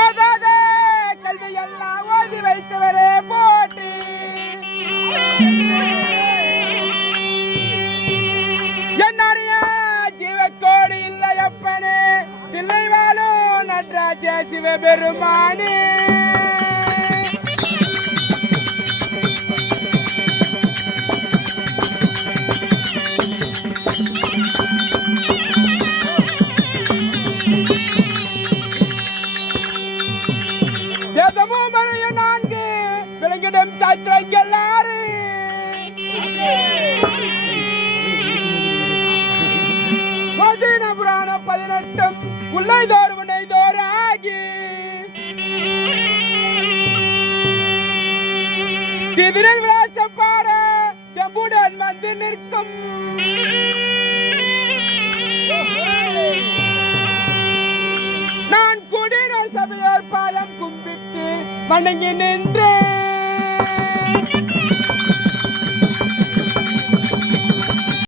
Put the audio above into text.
ஓதாத கல்வி எல்லாம் ஓதி வைத்தவரே போட்டி. என்னறிய ஜீவக்கோடி இல்லை அப்பனே தில்லை வாழும் நடராஜ சிவபெருமானே. விளங்கிடம் சாத்திரங்களாறு மதின புராணம் 18 உள்ளைதோர் உனைதோர் ஆகி திதிரன் விளாசம் பாட ஜம்புடன் வந்து நிற்கும். நான் குடிநீர் சபையோர் பாதம் கும்பிட்டு வணங்கி நின்றேன்.